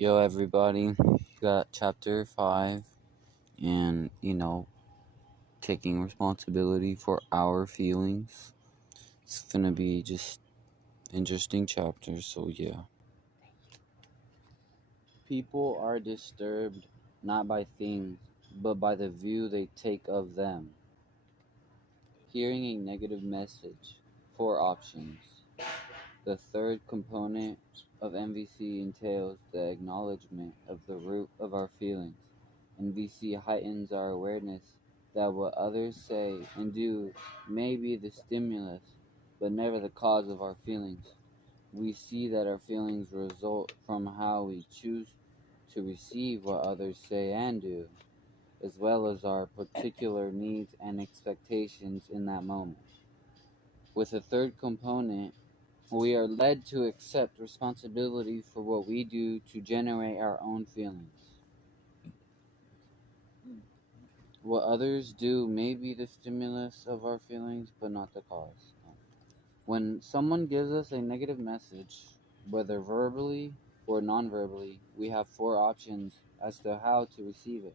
Yo, everybody, got chapter 5, and taking responsibility for our feelings. It's gonna be just interesting chapter, so yeah. People are disturbed not by things, but by the view they take of them. Hearing a negative message, 4 options. The third component of NVC entails the acknowledgement of the root of our feelings. NVC heightens our awareness that what others say and do may be the stimulus, but never the cause of our feelings. We see that our feelings result from how we choose to receive what others say and do, as well as our particular needs and expectations in that moment. With the third component, we are led to accept responsibility for what we do to generate our own feelings. What others do may be the stimulus of our feelings, but not the cause. When someone gives us a negative message, whether verbally or non-verbally, we have 4 options as to how to receive it.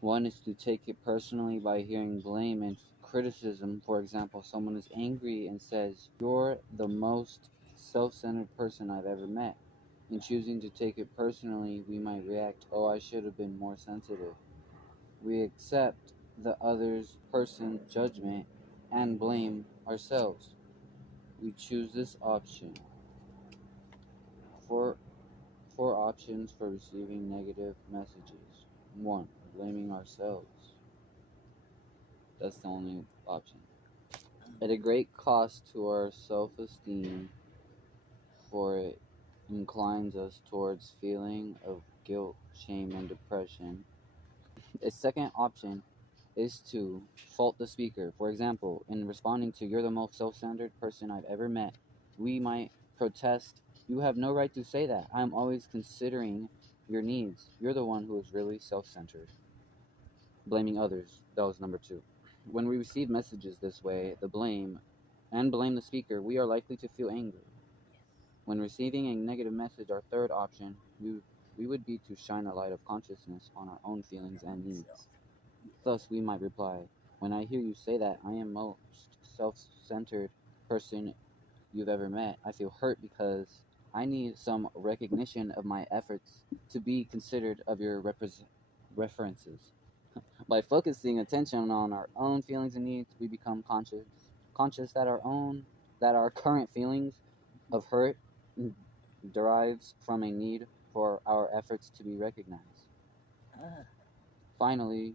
One is to take it personally by hearing blame and criticism. For example, someone is angry and says, "You're the most self-centered person I've ever met." In choosing to take it personally, we might react, "Oh, I should have been more sensitive." We accept the other's person's judgment and blame ourselves. We choose this option. Four options for receiving negative messages. 1. Blaming ourselves. That's the only option. At a great cost to our self-esteem, for it inclines us towards feeling of guilt, shame, and depression. A second option is to fault the speaker. For example, in responding to "You're the most self-centered person I've ever met," we might protest, "You have no right to say that. I'm always considering your needs. You're the one who is really self-centered." Blaming others. That was number 2. When we receive messages this way, blame the speaker, we are likely to feel angry. When receiving a negative message, our third option, we would be to shine a light of consciousness on our own feelings and needs. Thus, we might reply, "When I hear you say that I am most self-centered person you've ever met, I feel hurt because I need some recognition of my efforts to be considered of your references." By focusing attention on our own feelings and needs, we become conscious that our current feelings of hurt derives from a need for our efforts to be recognized. Finally,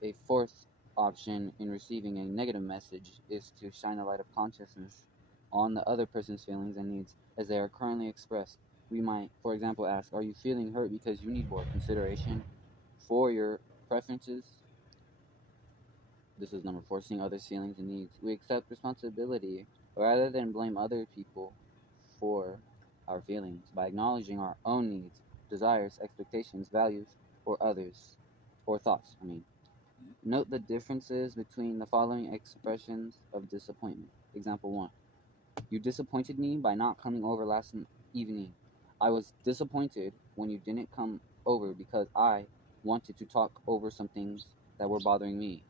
a fourth option in receiving a negative message is to shine a light of consciousness on the other person's feelings and needs as they are currently expressed. We might, for example, ask, "Are you feeling hurt because you need more consideration for your preferences?" This is number 4, seeing others' feelings and needs. We accept responsibility rather than blame other people for our feelings by acknowledging our own needs, desires, expectations, values, or thoughts. Note the differences between the following expressions of disappointment. Example 1. "You disappointed me by not coming over last evening. I was disappointed when you didn't come over because I wanted to talk over some things that were bothering me."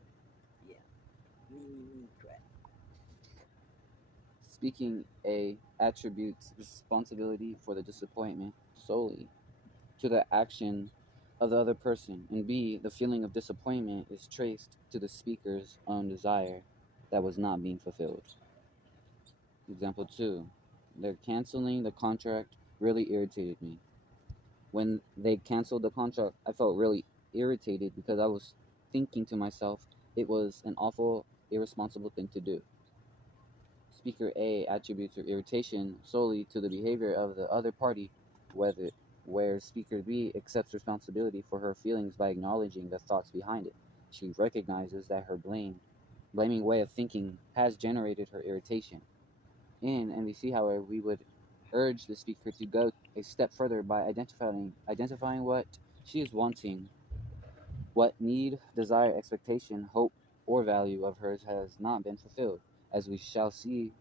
Correct. Speaking A attributes responsibility for the disappointment solely to the action of the other person, and B, the feeling of disappointment is traced to the speaker's own desire that was not being fulfilled. Example 2. "They're canceling the contract really irritated me. When they canceled the contract, I felt really irritated because I was thinking to myself, it was an awful, irresponsible thing to do." Speaker A attributes her irritation solely to the behavior of the other party, where Speaker B accepts responsibility for her feelings by acknowledging the thoughts behind it. She recognizes that her blaming way of thinking has generated her irritation. In NVC, however, we would urge the speaker to go a step further by identifying what she is wanting, what need, desire, expectation, hope, or value of hers has not been fulfilled. As we shall see,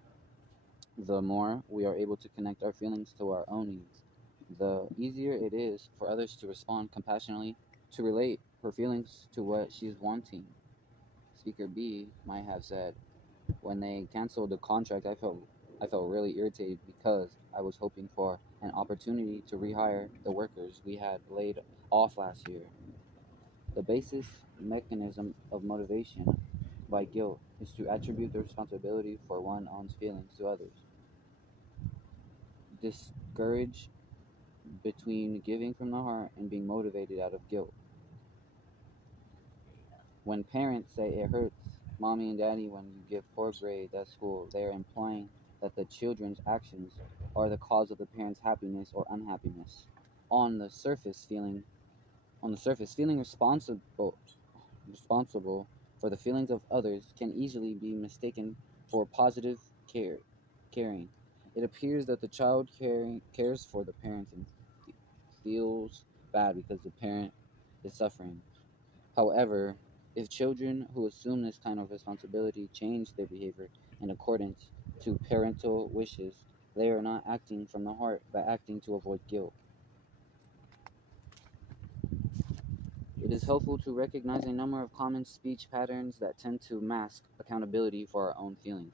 the more we are able to connect our feelings to our own needs, the easier it is for others to respond compassionately, to relate her feelings to what she's wanting. Speaker B might have said, when they canceled the contract, I felt really irritated because I was hoping for an opportunity to rehire the workers we had laid off last year. The basis mechanism of motivation by guilt is to attribute the responsibility for one's own feelings to others. Discourage between giving from the heart and being motivated out of guilt. When parents say it hurts mommy and daddy when you give poor grades at school, they are implying that the children's actions are the cause of the parents' happiness or unhappiness. On the surface, feeling feeling responsible for the feelings of others can easily be mistaken for positive caring. It appears that the child cares for the parents and feels bad because the parent is suffering. However, if children who assume this kind of responsibility change their behavior in accordance to parental wishes, they are not acting from the heart but acting to avoid guilt. It is helpful to recognize a number of common speech patterns that tend to mask accountability for our own feelings.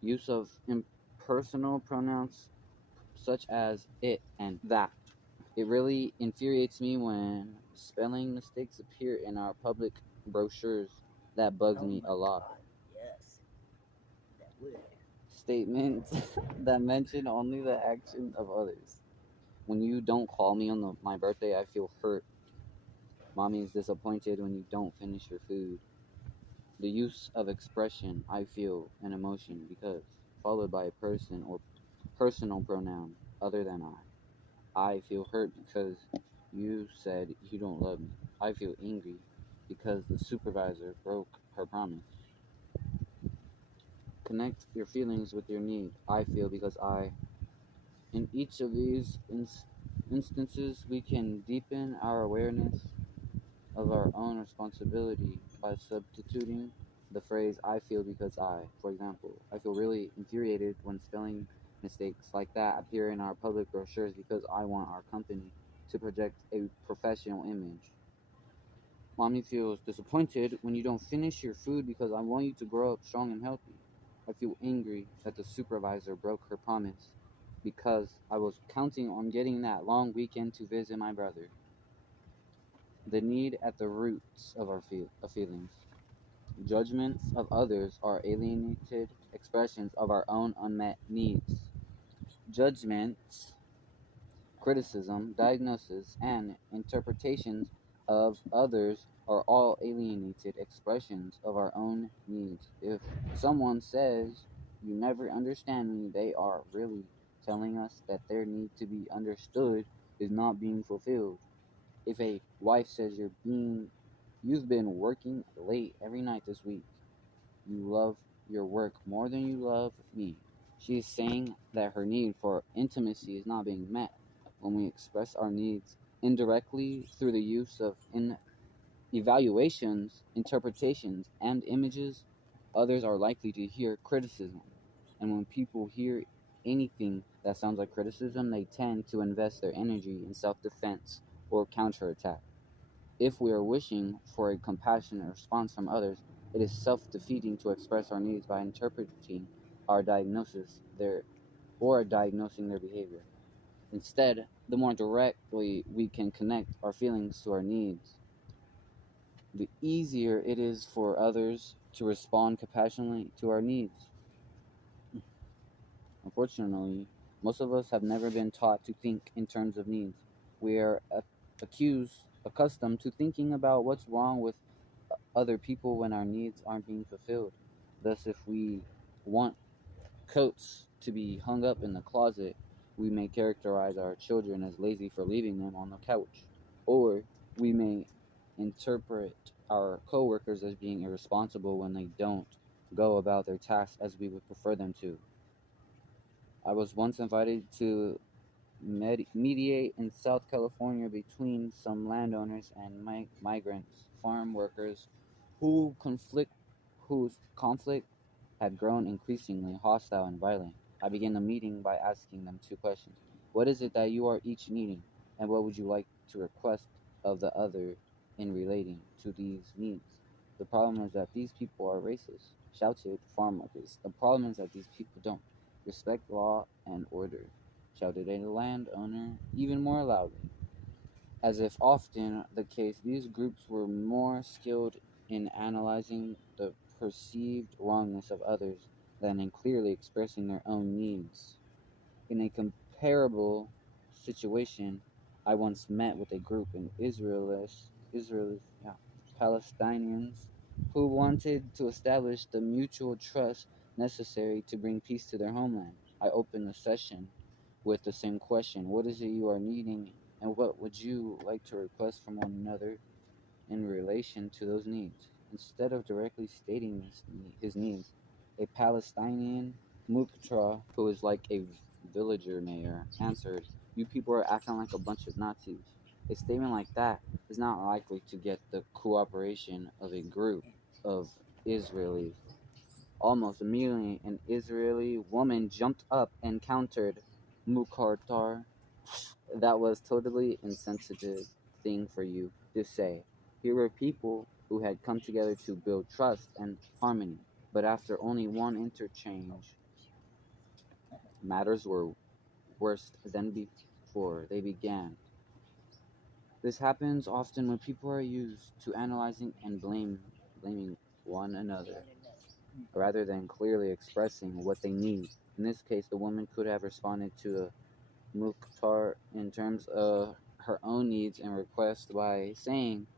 Use of impersonal pronouns such as it and that. It really infuriates me when spelling mistakes appear in our public brochures. That bugs me a lot. God, yes, that would. Statements that mention only the action of others. When you don't call me on my birthday, I feel hurt. Mommy is disappointed when you don't finish your food. The use of expression, I feel an emotion, because, followed by a person or personal pronoun other than I feel hurt because you said you don't love me. I feel angry because the supervisor broke her promise. Connect your feelings with your need. I feel because I. In each of these instances, we can deepen our awareness of our own responsibility by substituting the phrase I feel because I. For example, I feel really infuriated when spelling mistakes like that appear in our public brochures because I want our company to project a professional image. Mommy feels disappointed when you don't finish your food because I want you to grow up strong and healthy. I feel angry that the supervisor broke her promise because I was counting on getting that long weekend to visit my brother. The need at the roots of our feelings. Judgments of others are alienated expressions of our own unmet needs. Judgments, criticism, diagnosis, and interpretations of others are all alienated expressions of our own needs. If someone says, "You never understand me," they are really telling us that their need to be understood is not being fulfilled. If a wife says you've been working late every night this week, you love your work more than you love me, she is saying that her need for intimacy is not being met. When we express our needs indirectly through the use of evaluations, interpretations, and images, others are likely to hear criticism. And when people hear anything that sounds like criticism, they tend to invest their energy in self defense or counterattack. If we are wishing for a compassionate response from others, it is self-defeating to express our needs by interpreting our diagnosis their or diagnosing their behavior. Instead, the more directly we can connect our feelings to our needs, the easier it is for others to respond compassionately to our needs. Unfortunately, most of us have never been taught to think in terms of needs. We are accustomed to thinking about what's wrong with other people when our needs aren't being fulfilled. Thus, if we want coats to be hung up in the closet, we may characterize our children as lazy for leaving them on the couch. Or we may interpret our coworkers as being irresponsible when they don't go about their tasks as we would prefer them to. I was once invited to mediate in South California between some landowners and migrants, farm workers, who conflict, whose conflict had grown increasingly hostile and violent. I began the meeting by asking them two questions. What is it that you are each needing, and what would you like to request of the other in relating to these needs? The problem is that these people are racist, shouted farm workers. The problem is that these people don't respect law and order, shouted a landowner even more loudly. As if often the case, these groups were more skilled in analyzing the perceived wrongness of others than in clearly expressing their own needs. In a comparable situation, I once met with a group of Palestinians who wanted to establish the mutual trust necessary to bring peace to their homeland. I opened the session with the same question: what is it you are needing, and what would you like to request from one another in relation to those needs? Instead of directly stating his needs, a Palestinian Mukhtar, who is like a villager mayor, answered, "You people are acting like a bunch of Nazis." A statement like that is not likely to get the cooperation of a group of Israelis. Almost immediately, an Israeli woman jumped up and countered Mukhtar. That was totally insensitive thing for you to say. Here were people who had come together to build trust and harmony, but after only one interchange, matters were worse than before they began. This happens often when people are used to analyzing and blaming one another, rather than clearly expressing what they need. In this case, the woman could have responded to the Mukhtar in terms of her own needs and requests by saying,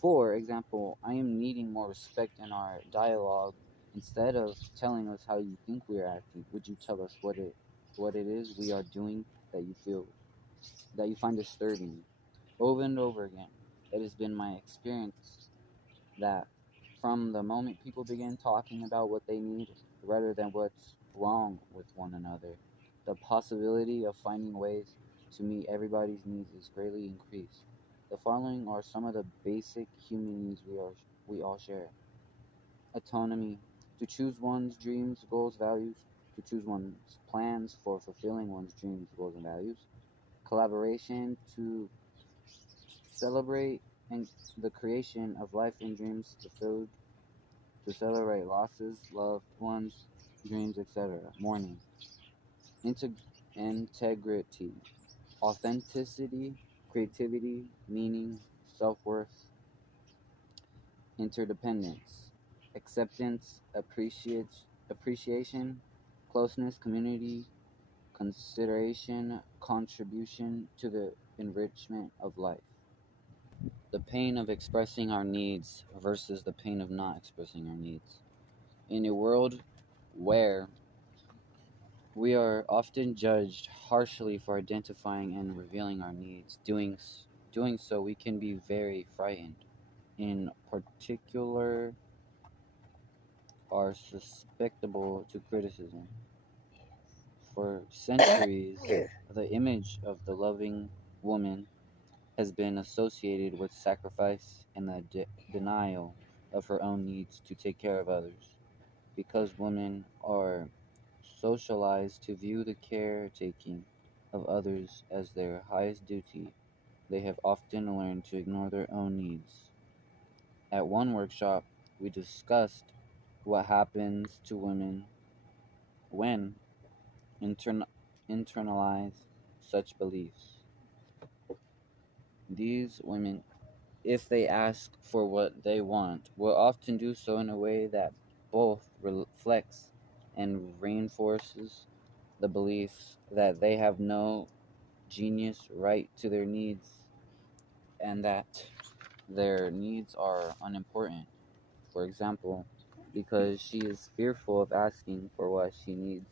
for example, I am needing more respect in our dialogue. Instead of telling us how you think we are acting, would you tell us what it is we are doing that you find disturbing? Over and over again, it has been my experience that from the moment people begin talking about what they need rather than what's wrong with one another, the possibility of finding ways to meet everybody's needs is greatly increased. The following are some of the basic human needs we all share: autonomy, to choose one's dreams, goals, values, to choose one's plans for fulfilling one's dreams, goals, and values; collaboration, to celebrate and the creation of life and dreams fulfilled, to celebrate losses, loved ones, dreams, etc. Mourning, integrity, authenticity, creativity, meaning, self-worth; interdependence, acceptance, appreciation, closeness, community, consideration, contribution to the enrichment of life. The pain of expressing our needs versus the pain of not expressing our needs. In a world where we are often judged harshly for identifying and revealing our needs, doing so we can be very frightened. In particular, are susceptible to criticism. For centuries, the image of the loving woman has been associated with sacrifice and the denial of her own needs to take care of others. Because women are socialized to view the caretaking of others as their highest duty, they have often learned to ignore their own needs. At one workshop, we discussed what happens to women when internalize such beliefs. These women, if they ask for what they want, will often do so in a way that both reflects and reinforces the beliefs that they have no genius right to their needs and that their needs are unimportant. For example, because she is fearful of asking for what she needs,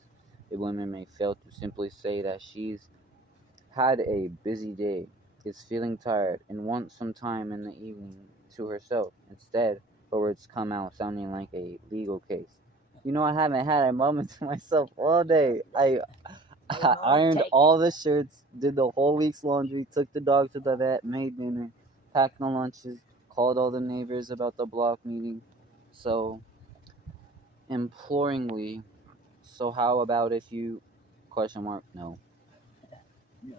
a woman may fail to simply say that she's had a busy day, is feeling tired, and wants some time in the evening to herself. Instead, her words come out sounding like a legal case. You know, I haven't had a moment to myself all day. I ironed all the shirts, did the whole week's laundry, took the dog to the vet, made dinner, packed the lunches, called all the neighbors about the block meeting. So, imploringly, so how about if you, question mark, no.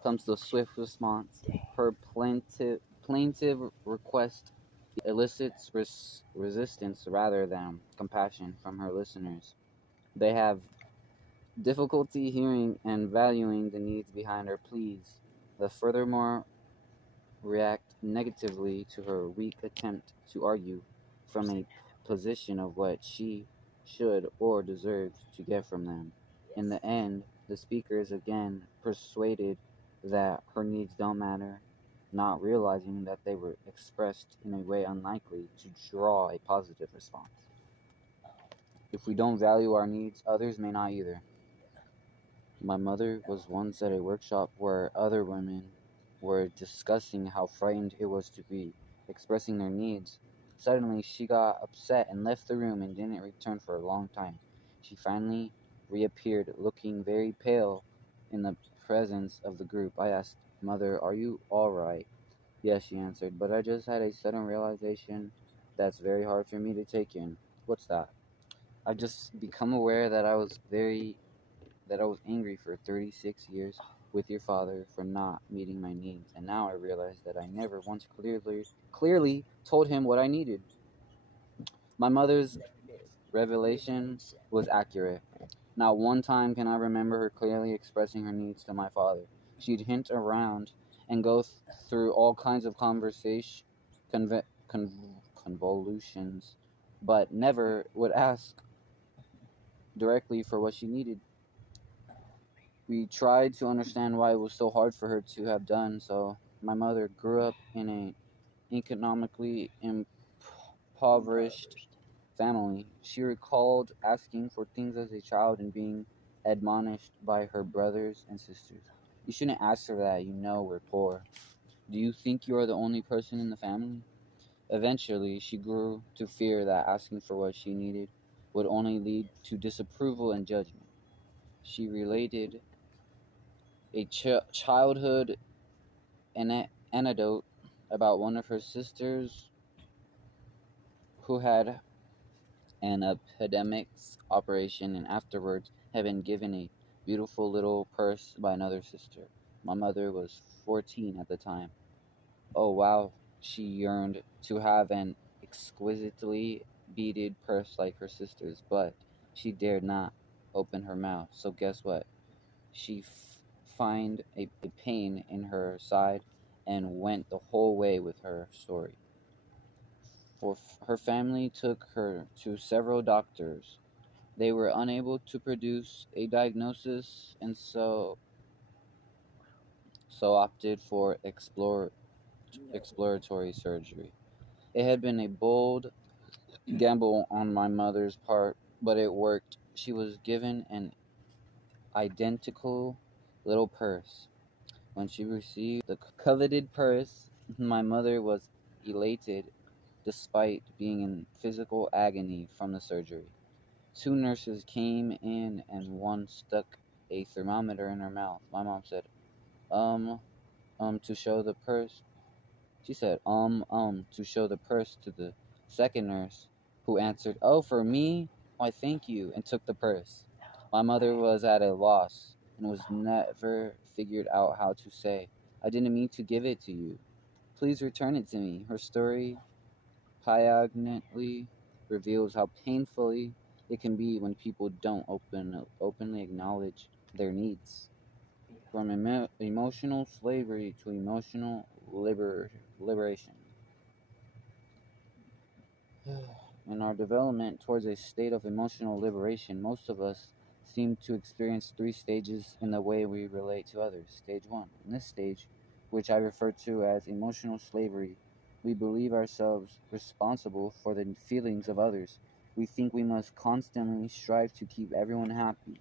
comes the swift response. Her plaintive request elicits resistance rather than compassion from her listeners. They have difficulty hearing and valuing the needs behind her pleas. They furthermore react negatively to her weak attempt to argue from a position of what she should or deserves to get from them. In the end, the speaker is again persuaded that her needs don't matter, not realizing that they were expressed in a way unlikely to draw a positive response. If we don't value our needs, others may not either. My mother was once at a workshop where other women were discussing how frightened it was to be expressing their needs. Suddenly, she got upset and left the room and didn't return for a long time. She finally reappeared, looking very pale in the presence of the group. I asked, "Mother, are you all right?" "Yes," she answered, "but I just had a sudden realization that's very hard for me to take in." "What's that?" "I've just become aware that I was angry for 36 years with your father for not meeting my needs, and now I realize that I never once clearly told him what I needed." My mother's revelation was accurate. Not one time can I remember her clearly expressing her needs to my father. She'd hint around and go through all kinds of convolutions, but never would ask directly for what she needed. We tried to understand why it was so hard for her to have done so. My mother grew up in an economically impoverished family. She recalled asking for things as a child and being admonished by her brothers and sisters. "You shouldn't ask for that, you know we're poor. Do you think you are the only person in the family?" Eventually, she grew to fear that asking for what she needed would only lead to disapproval and judgment. She related a childhood anecdote about one of her sisters who had an appendix operation and afterwards had been given a beautiful little purse by another sister. My mother was 14 at the time. Oh wow, she yearned to have an exquisitely beaded purse like her sister's, but she dared not open her mouth. So guess what? She find a pain in her side and went the whole way with her story. For her family took her to several doctors. They were unable to produce a diagnosis and so opted for exploratory surgery. It had been a bold gamble on my mother's part, but it worked. She was given an identical little purse. When she received the coveted purse, my mother was elated despite being in physical agony from the surgery. Two nurses came in and one stuck a thermometer in her mouth. My mom said, um, to show the purse. She said, to show the purse to the second nurse, who answered, "Oh, for me? Why, thank you," and took the purse. My mother was at a loss and was never figured out how to say, "I didn't mean to give it to you. Please return it to me." Her story poignantly reveals how painfully it can be when people don't openly acknowledge their needs. From emotional slavery to emotional liberation. In our development towards a state of emotional liberation, most of us seem to experience three stages in the way we relate to others. Stage one. In this stage, which I refer to as emotional slavery, we believe ourselves responsible for the feelings of others. We think we must constantly strive to keep everyone happy.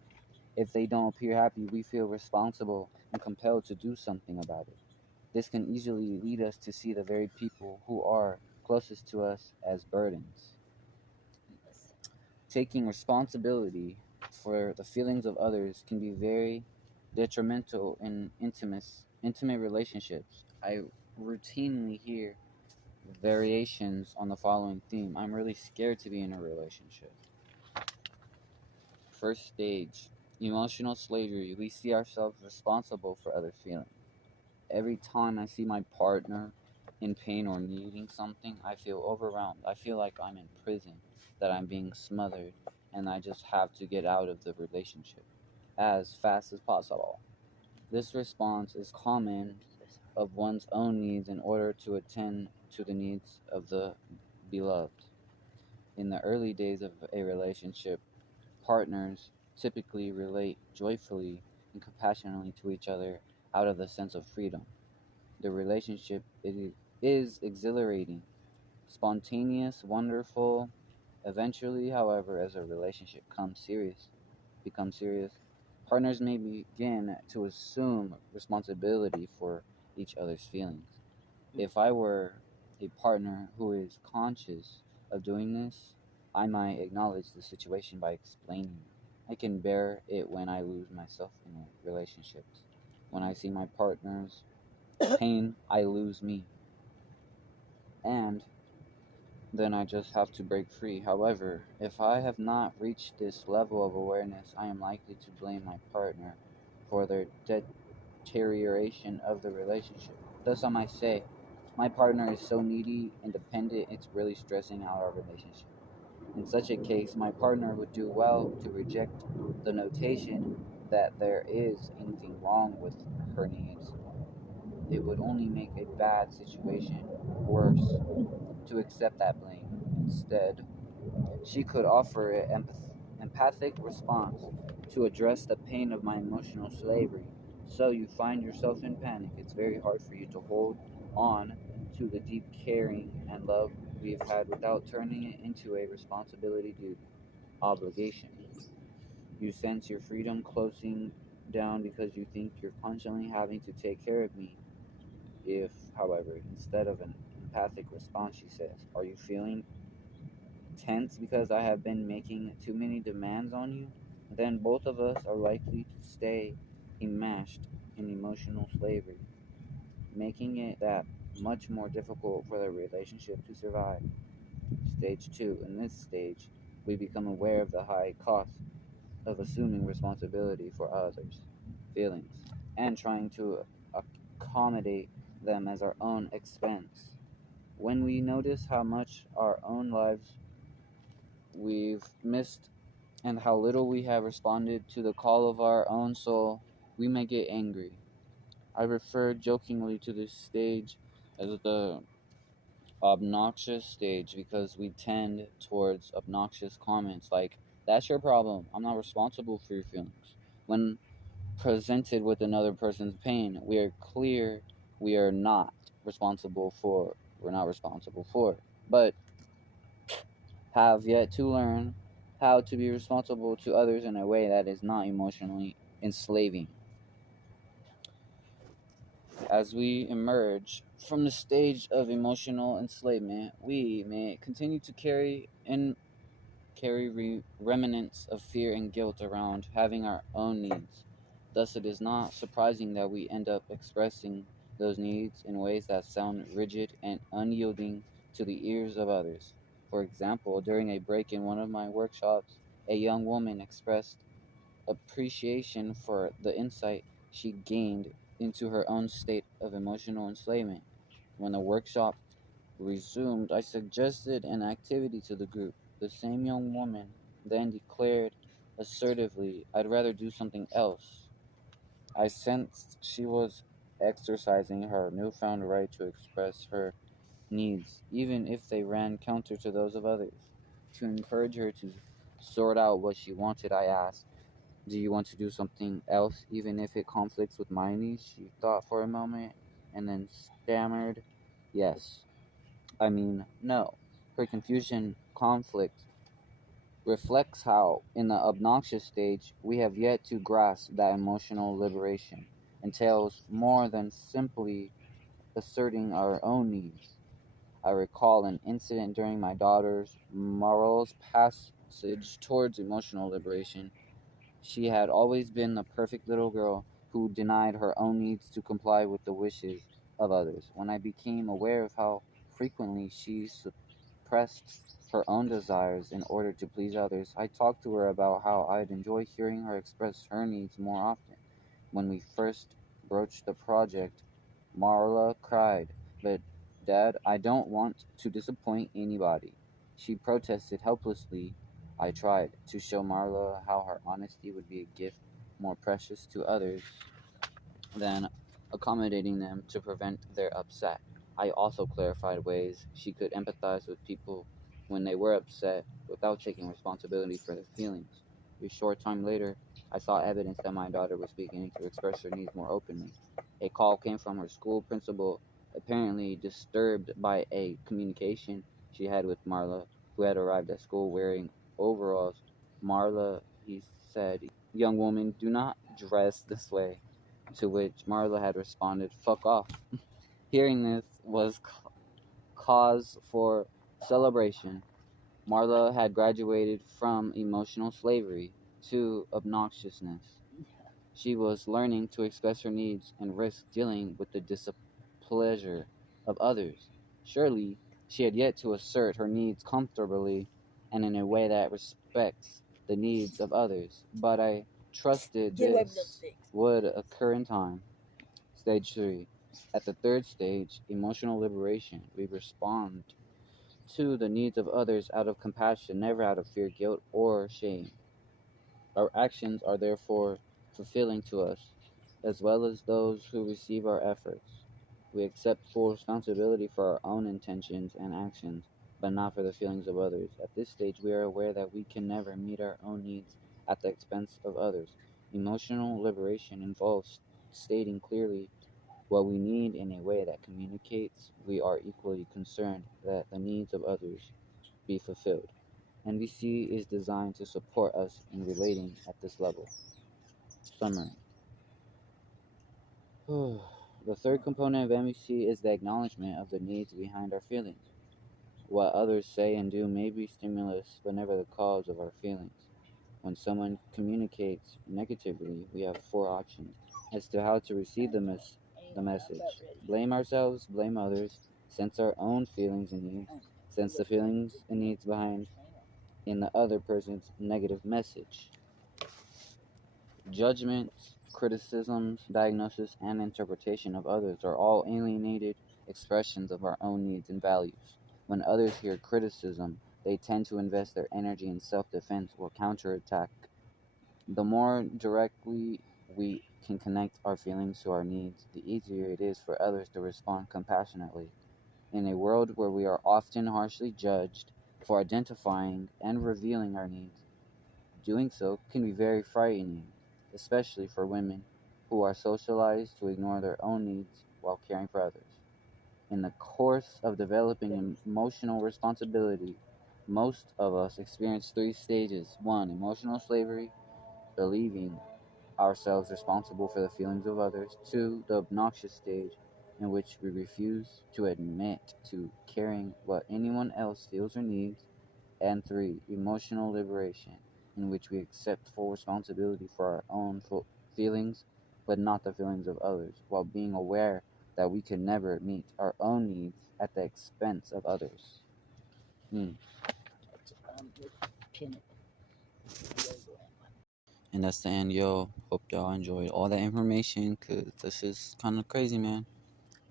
If they don't appear happy, we feel responsible and compelled to do something about it. This can easily lead us to see the very people who are closest to us as burdens. Taking responsibility for the feelings of others can be very detrimental in intimate relationships. I routinely hear variations on the following theme: "I'm really scared to be in a relationship." First stage, emotional slavery. We see ourselves responsible for others' feelings. Every time I see my partner in pain or needing something, I feel overwhelmed. I feel like I'm in prison, that I'm being smothered, and I just have to get out of the relationship as fast as possible. This response is common of one's own needs in order to attend to the needs of the beloved. In the early days of a relationship, partners typically relate joyfully and compassionately to each other out of the sense of freedom. The relationship is exhilarating, spontaneous, wonderful. Eventually, however, as a relationship becomes serious, partners may begin to assume responsibility for each other's feelings. If I were a partner who is conscious of doing this, I might acknowledge the situation by explaining. I can bear it when I lose myself in relationships. When I see my partner's pain, I lose me. And then I just have to break free. However, if I have not reached this level of awareness, I am likely to blame my partner for their deterioration of the relationship. Thus, I might say, my partner is so needy and dependent, it's really stressing out our relationship. In such a case, my partner would do well to reject the notation that there is anything wrong with her needs. It would only make a bad situation worse to accept that blame. Instead, she could offer an empathic response to address the pain of my emotional slavery. So you find yourself in panic. It's very hard for you to hold on to the deep caring and love we've had without turning it into a responsibility duty, obligation. You sense your freedom closing down because you think you're constantly having to take care of me. If, however, instead of an empathic response, she says, "Are you feeling tense because I have been making too many demands on you?" then both of us are likely to stay enmeshed in emotional slavery, making it that much more difficult for the relationship to survive. Stage 2. In this stage, we become aware of the high cost of assuming responsibility for others' feelings and trying to accommodate them as our own expense. When we notice how much our own lives we've missed and how little we have responded to the call of our own soul, we may get angry. I refer jokingly to this stage as the obnoxious stage because we tend towards obnoxious comments like, "That's your problem. I'm not responsible for your feelings." When presented with another person's pain, we are clear we are not we're not responsible for it, but have yet to learn how to be responsible to others in a way that is not emotionally enslaving. As we emerge from the stage of emotional enslavement, we may continue to carry remnants of fear and guilt around having our own needs. Thus, it is not surprising that we end up expressing those needs in ways that sound rigid and unyielding to the ears of others. For example, during a break in one of my workshops, a young woman expressed appreciation for the insight she gained into her own state of emotional enslavement. When the workshop resumed, I suggested an activity to the group. The same young woman then declared assertively, "I'd rather do something else." I sensed she was exercising her newfound right to express her needs, even if they ran counter to those of others. To encourage her to sort out what she wanted, I asked, "Do you want to do something else, even if it conflicts with my needs?" She thought for a moment and then stammered, "Yes. I mean, no." Her confusion conflict reflects how, in the obnoxious stage, we have yet to grasp that emotional liberation entails more than simply asserting our own needs. I recall an incident during my daughter's morals passage towards emotional liberation. She had always been the perfect little girl who denied her own needs to comply with the wishes of others. When I became aware of how frequently she suppressed her own desires in order to please others, I talked to her about how I'd enjoy hearing her express her needs more often. When we first broached the project, Marla cried, "But, Dad, I don't want to disappoint anybody." She protested helplessly. I tried to show Marla how her honesty would be a gift more precious to others than accommodating them to prevent their upset. I also clarified ways she could empathize with people when they were upset without taking responsibility for their feelings. A short time later, I saw evidence that my daughter was beginning to express her needs more openly. A call came from her school principal, apparently disturbed by a communication she had with Marla, who had arrived at school wearing overalls. "Marla," he said, "young woman, do not dress this way." To which Marla had responded, "Fuck off." Hearing this was cause for celebration. Marla had graduated from emotional slavery to obnoxiousness. She was learning to express her needs and risk dealing with the displeasure of others. Surely, she had yet to assert her needs comfortably and in a way that respects the needs of others. But I trusted Give him the this six. would occur in time. Stage 3. At the third stage, emotional liberation, we respond to the needs of others out of compassion, never out of fear, guilt, or shame. Our actions are therefore fulfilling to us, as well as those who receive our efforts. We accept full responsibility for our own intentions and actions, but not for the feelings of others. At this stage, we are aware that we can never meet our own needs at the expense of others. Emotional liberation involves stating clearly what we need in a way that communicates we are equally concerned that the needs of others be fulfilled. NVC is designed to support us in relating at this level. Summary. The third component of NVC is the acknowledgement of the needs behind our feelings. What others say and do may be stimulus, but never the cause of our feelings. When someone communicates negatively, we have four options as to how to receive the message. Blame ourselves, blame others, sense our own feelings and needs, sense the feelings and needs behind in the other person's negative message. Judgments, criticisms, diagnosis, and interpretation of others are all alienated expressions of our own needs and values. When others hear criticism, they tend to invest their energy in self defense or counterattack. The more directly we can connect our feelings to our needs, the easier it is for others to respond compassionately. In a world where we are often harshly judged for identifying and revealing our needs, doing so can be very frightening, especially for women who are socialized to ignore their own needs while caring for others. In the course of developing emotional responsibility, most of us experience three stages. 1. Emotional slavery, believing ourselves responsible for the feelings of others. 2. The obnoxious stage, in which we refuse to admit to caring what anyone else feels or needs. And 3. Emotional liberation, in which we accept full responsibility for our own feelings, but not the feelings of others, while being aware that we can never meet our own needs at the expense of others. Pin it. And that's the end, yo. Hope y'all enjoyed all that information, because this is kind of crazy, man.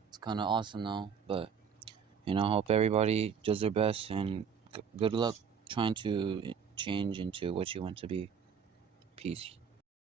It's kind of awesome, though. But, hope everybody does their best, and good luck trying to change into what you want to be. Peace.